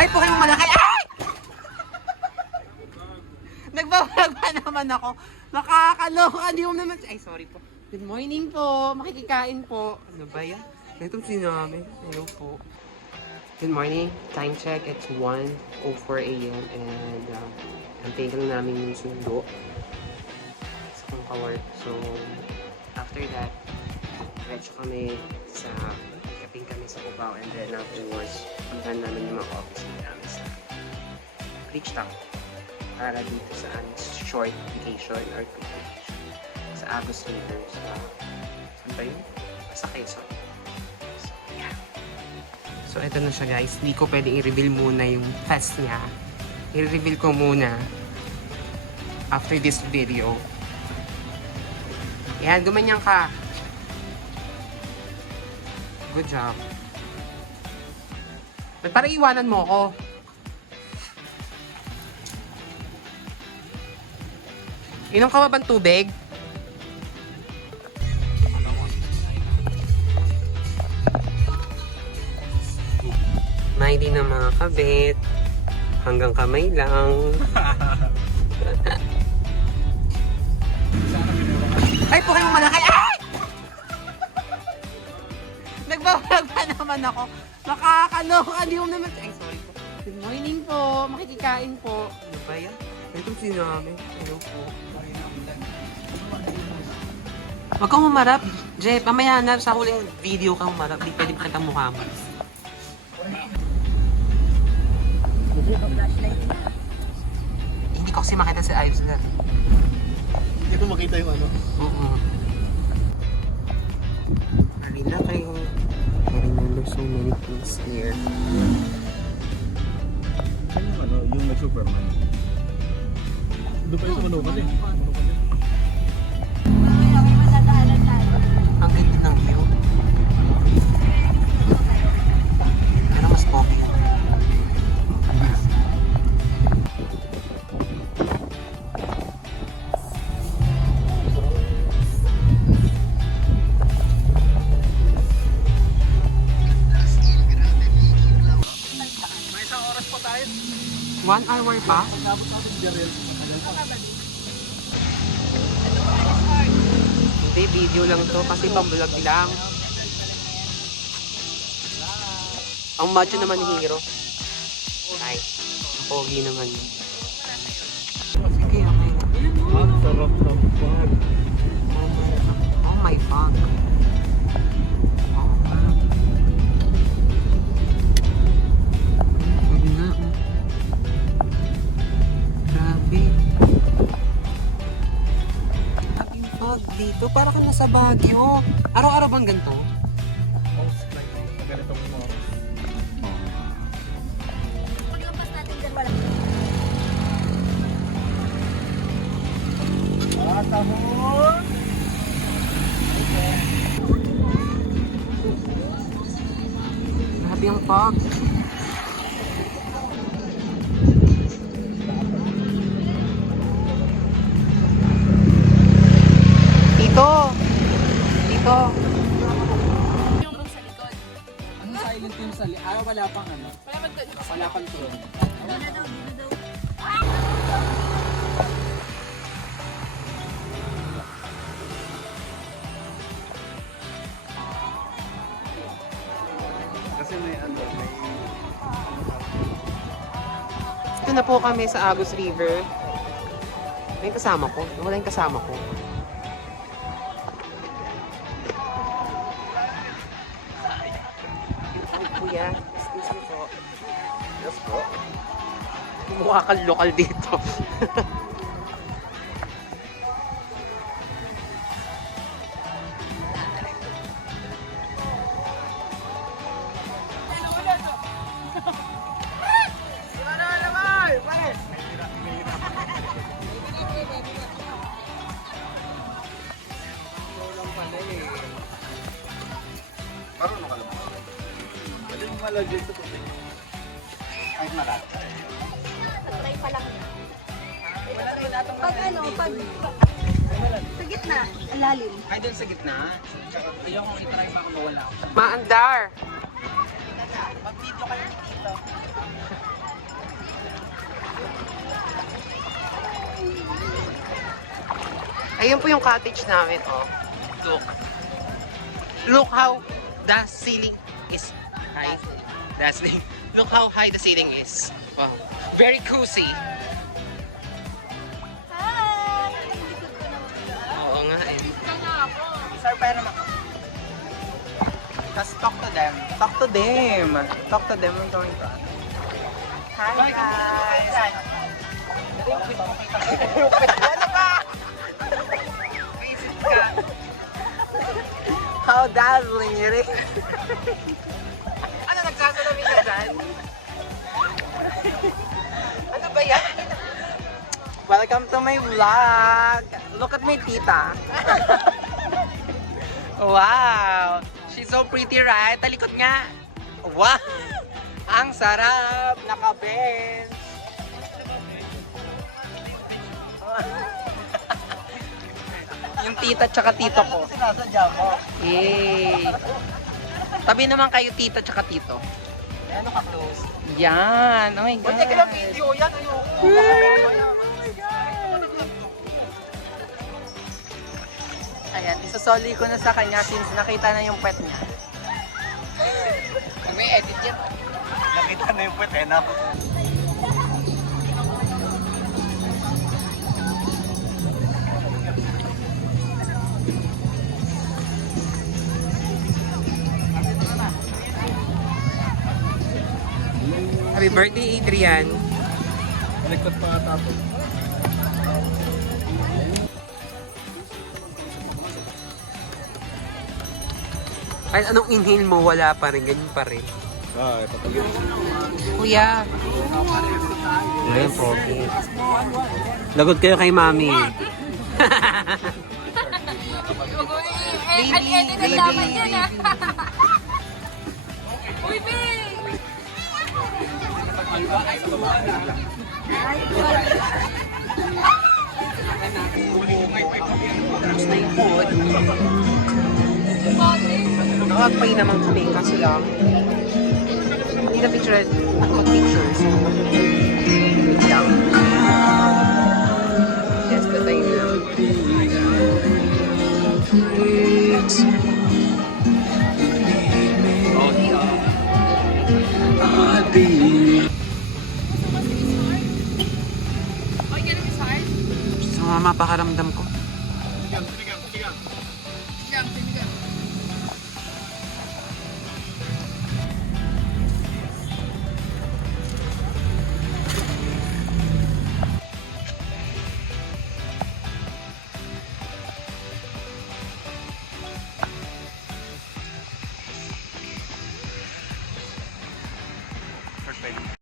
Ay, po kayo malaki. Ay! Nagbablog pa naman ako. Nakakaloka. Hindi mo naman. Ay, sorry po. Good morning po. Makikikain po. Ano ba yan? Itong sinami. Hello po. Good morning. Time check. It's 1:04 a.m. And antayin lang namin yung sundo sa Pangkawar. So, after that, diretso kami sa kaping kami sa Cubao. And then afterwards, puntahan namin yung mga office namin sa Reach Town. Para dito sa short vacation or quick vacation sa Agus River sa saan ba yun? Sa Quezon. So, yeah. So, ito na siya guys. Hindi ko pwedeng i-reveal muna yung fest niya. I-reveal ko muna after this video. Yan, gumanyan ka. Good job. Ba't parang iwanan mo ako? Inom ka ba bang tubig? May di na mga kabit. Hanggang kamay lang. Ay, po kayo malaki. Ay! Nagbablog pa naman ako. Nakakaloka. Hindi mo naman. Ay, sorry po. Good morning po. Makikikain po. Ano ba yan? Itong sinami. Hello po. Huwag kang humarap. Jeff, mamaya na sa huling video kang humarap. Di pwede makita mukha mo. Hindi ko kasi makita si Ives na. Hindi ko makita yung ano. Oo. Marina kayo. I remember so many things here. Ano yung ano? Yung nag-Superman. Doon pa yung sa Manukan eh. Ang ganda ng view. Pero mas pogi yun. May isang oras pa tayo. 1 hour pa? Nabot natin Jarel. Hindi, video lang to kasi pang-vlog lang. Ang macho naman ni Hero. Ay, ang pogi naman yun. Sige, okay. Ang sarap ng bag. Oh my God. Pwede na. Grabe. Ang fog dito. Para ka nasa Baguio. Araw-araw bang ganito? Most likely. Ganito mo. Tahon! Grabe ang fog. Tito! Tito! Yung room sa likod. Ano silent yung sa wala pang ano? Wala pang tune. Wala daw, dito daw. Kasi may ano, may... Ito na po kami sa Agus River. May kasama ko. Wala yung kasama ko. Kuya, excuse me po. Yes po. Mukha kang lokal dito. Marunong ka naman. Pwede mo malagay sa tubig. Kahit marami. Try pa lang. Pag ano, pag... Sa gitna, ang lalim. Ay, doon sa gitna. Ayaw kong itry baka mawala ako. Maandar! Mag-video kayo dito. Ayun po yung cottage namin, oh. Look. Look how the ceiling is high. Dazzling. Look how high the ceiling is. Wow. Very cozy. Hi! Oo nga eh. Sir, pera naman. Just talk to them. Talk to them. Talk to them. I'm going to ask. Hi guys! Ano ba? Visit ka. How dazzling it is. Ano, nagsasalamin ka dyan? Ano ba yan? Welcome to my vlog. Look at my tita. Wow! She's so pretty, right? Talikod nga. Wow! Ang sarap! Naka-bench! Yung tita tsaka tito ko. Sinasadya mo. Yay! Tabi naman kayo tita tsaka tito. Ano ka close? Yan! Oh my God! Buti ka lang video yan. Ayoko. Ayan, isasoli ko na sa kanya since nakita na yung pet niya. May edit yan. Nakita na yung puwet eh, no? Happy birthday, Adrian! Baligtad pa nga tapos. Ay, anong inhale mo? Wala pa rin. Ganyan pa rin. Ah, ipapagin. Kuya! Ngayon, pogi. Lagot kayo kay mami. Baby, baby, Uy, babe! Tapos na yung food. Nakakapay naman kami kasi lang. Hindi na picture. Mag-pictures. Wait lang. Yes, patay na. Okay, Gusto mo mapakaramdam ko.